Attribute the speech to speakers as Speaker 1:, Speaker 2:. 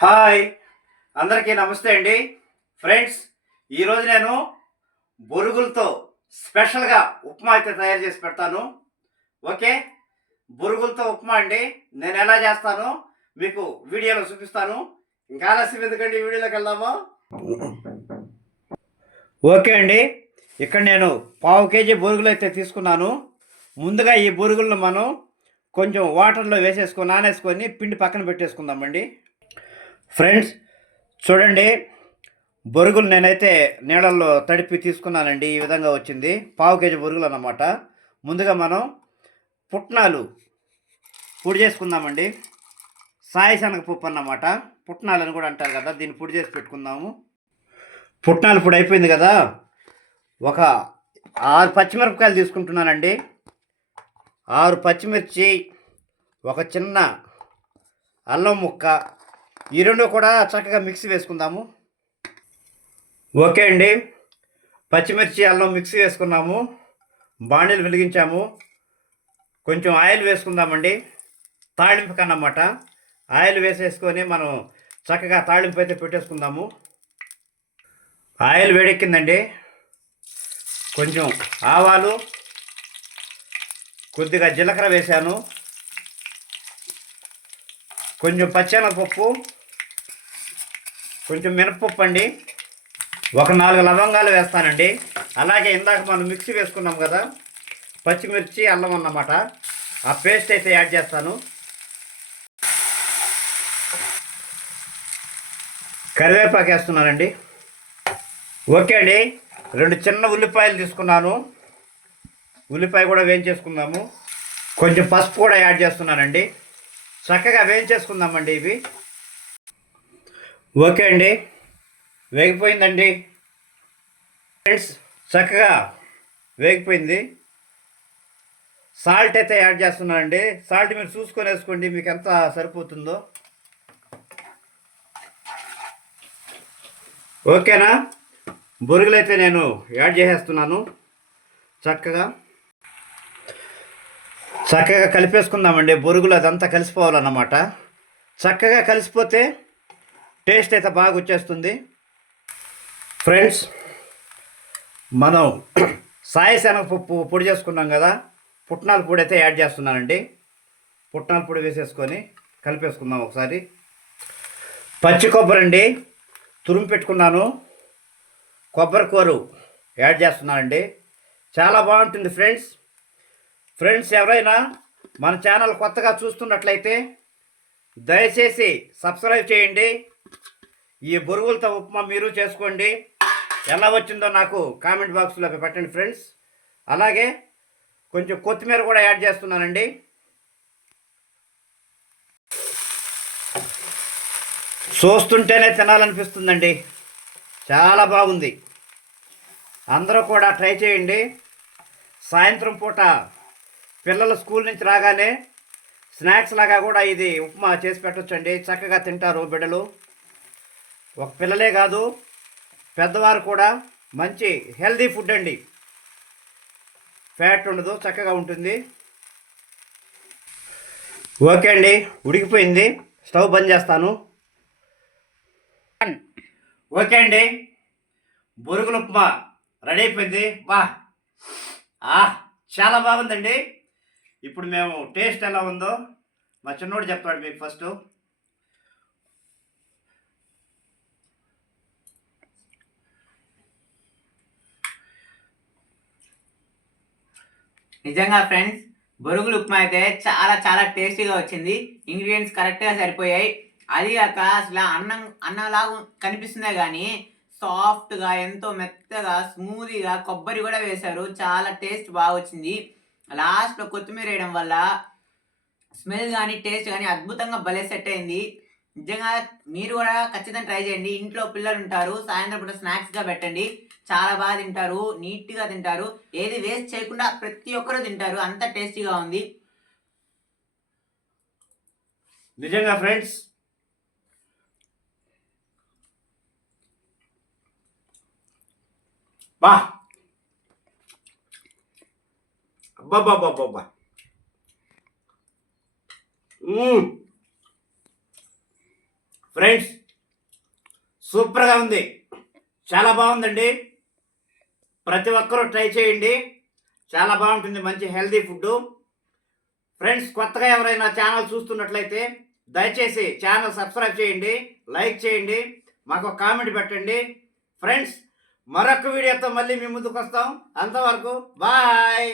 Speaker 1: Hi. అందరికీ నమస్తే అండి. ఫ్రెండ్స్ ఈరోజు నేను బొరుగులతో స్పెషల్గా ఉప్మా అయితే తయారు చేసి పెడతాను. ఓకే? బొరుగులతో ఉప్మా అండి. నేను ఎలా చేస్తాను మీకు వీడియోలో చూపిస్తాను. ఇంకా ఆలస్యం ఎందుకండి వీడియోలోకి వెళ్దాము? ఓకే అండి. ఇక్కడ నేను పావు కేజీ బొరుగులు అయితే తీసుకున్నాను. ముందుగా ఈ బొరుగులను మనం కొంచెం వాటర్లో వేసేసుకొని నానేసుకొని పిండి పక్కన పెట్టేసుకుందామండి. ఫ్రెండ్స్ చూడండి బొరుగులు నేనైతే నీళ్ళల్లో తడిపి తీసుకున్నానండి. ఈ విధంగా వచ్చింది. పావు కేజీ బొరుగులు అన్నమాట. ముందుగా మనం పుట్నాలు పొడి చేసుకుందామండి. సాయి శనగపప్పు అన్నమాట. పుట్నాలు అని కూడా అంటారు కదా దీన్ని పొడి చేసి పెట్టుకుందాము. పుట్నాలు పొడి అయిపోయింది కదా. ఒక ఆరు పచ్చిమిరపకాయలు తీసుకుంటున్నానండి. ఆరు పచ్చిమిర్చి ఒక చిన్న అల్లం ముక్క ఈ రెండు కూడా చక్కగా మిక్సీ వేసుకుందాము. ఓకే అండి. పచ్చిమిర్చి అల్లం మిక్సీ వేసుకున్నాము. బాండీలు వెలిగించాము. కొంచెం ఆయిల్ వేసుకుందామండి. తాళింపు కన్నమాట. ఆయిల్ వేసేసుకొని మనం చక్కగా తాళింపు అయితే పెట్టేసుకుందాము. ఆయిల్ వేడెక్కిందండి. కొంచెం ఆవాలు కొద్దిగా జీలకర్ర వేశాను. కొంచెం పచ్చెనపప్పు కొంచెం మినపప్పు అండి ఒక నాలుగు లవంగాలు వేస్తానండి. అలాగే ఇందాక మనం మిక్సీ వేసుకున్నాం కదా పచ్చిమిర్చి అల్లం అన్నమాట. ఆ పేస్ట్ అయితే యాడ్ చేస్తాను. కరివేపాకు వేస్తున్నానండి. ఓకే అండి. రెండు చిన్న ఉల్లిపాయలు తీసుకున్నాను. ఉల్లిపాయ కూడా వేయించేసుకుందాము. కొంచెం పసుపు కూడా యాడ్ చేస్తున్నానండి. చక్కగా వేయించేసుకుందామండి ఇవి. ఓకే అండి. వేగిపోయిందండి. ఫ్రెండ్స్ చక్కగా వేగిపోయింది. సాల్ట్ అయితే యాడ్ చేస్తున్నానండి. సాల్ట్ మీరు చూసుకొని వేసుకోండి మీకు ఎంత సరిపోతుందో. ఓకేనా? బొరుగులు అయితే నేను యాడ్ చేసేస్తున్నాను. చక్కగా. చక్కగా కలిపేసుకుందామండి. బొరుగులు అదంతా కలిసిపోవాలన్నమాట. చక్కగా కలిసిపోతే టేస్ట్ అయితే బాగా వచ్చేస్తుంది. ఫ్రెండ్స్ మనం సాయి పప్పు పొడి చేసుకున్నాం కదా పుట్నాల పొడి అయితే యాడ్ చేస్తున్నానండి. పుట్నాల పొడి వేసేసుకొని కలిపేసుకుందాం ఒకసారి. పచ్చి కొబ్బరి అండి తురుము పెట్టుకున్నాను. కొబ్బరి కూరు యాడ్ చేస్తున్నానండి. చాలా బాగుంటుంది ఫ్రెండ్స్ ఫ్రెండ్స్ ఎవరైనా మన ఛానల్ కొత్తగా చూస్తున్నట్లయితే దయచేసి సబ్స్క్రైబ్ చేయండి. ఈ బొరుగులతో ఉప్మా మీరు చేసుకోండి. ఎలా వచ్చిందో నాకు కామెంట్ బాక్స్లో పెట్టండి ఫ్రెండ్స్. అలాగే కొంచెం కొత్తిమీర కూడా యాడ్ చేస్తున్నానండి. చూస్తుంటేనే తినాలనిపిస్తుందండి. చాలా బాగుంది. అందరూ కూడా ట్రై చేయండి. సాయంత్రం పూట పిల్లలు స్కూల్ నుంచి రాగానే స్నాక్స్ లాగా కూడా ఇది ఉప్మా చేసి పెట్టొచ్చండి. చక్కగా తింటారు బిడ్డలు. ఒక పిల్లలే కాదు పెద్దవారు కూడా మంచి హెల్దీ ఫుడ్ అండి. ఫ్యాట్ ఉండదు చక్కగా ఉంటుంది. ఓకే అండి ఉడికిపోయింది. స్టవ్ బంద్ చేస్తాను. ఓకే అండి. బొరుగుల ఉప్మా రెడీ అయిపోయింది. బా. చాలా బాగుందండి. ఇప్పుడు మేము టేస్ట్ ఎలా ఉందో మా చిన్నోడు చెప్తాడు మీకు ఫస్ట్.
Speaker 2: నిజంగా ఫ్రెండ్స్ బొరుగులు ఉప్మా అయితే చాలా చాలా టేస్టీగా వచ్చింది. ఇంగ్రీడియంట్స్ కరెక్ట్గా సరిపోయాయి. అది కాక అసలు అన్నం అన్నంలాగా కనిపిస్తుందే కానీ సాఫ్ట్గా ఎంతో మెత్తగా స్మూదీగా కొబ్బరి కూడా వేశారు. చాలా టేస్ట్ బాగా వచ్చింది. లాస్ట్లో కొత్తిమీర వేయడం వల్ల స్మెల్ కానీ టేస్ట్ కానీ అద్భుతంగా భలే సెట్ అయింది. నిజంగా మీరు కూడా ఖచ్చితంగా ట్రై చేయండి. ఇంట్లో పిల్లలు ఉంటారు సాయంత్రం పూట స్నాక్స్గా పెట్టండి. చాలా బాగా తింటారు నీట్గా తింటారు. ఏది వేస్ట్ చేయకుండా ప్రతి ఒక్కరూ తింటారు. అంత టేస్టీగా ఉంది.
Speaker 1: నిజంగా ఫ్రెండ్స్ బా. అబ్బాబ్బాబ్బాబ్బా ఫ్రెండ్స్ సూపర్గా ఉంది. చాలా బాగుందండి. ప్రతి ఒక్కరూ ట్రై చేయండి. చాలా బాగుంటుంది మంచి హెల్దీ ఫుడ్ ఫ్రెండ్స్ కొత్తగా ఎవరైనా ఛానల్ చూస్తున్నట్లయితే దయచేసి ఛానల్ సబ్స్క్రైబ్ చేయండి లైక్ చేయండి మాకు కామెంట్ పెట్టండి. ఫ్రెండ్స్ మరొక వీడియోతో మళ్ళీ మీ ముందుకు వస్తాం. అంతవరకు బాయ్!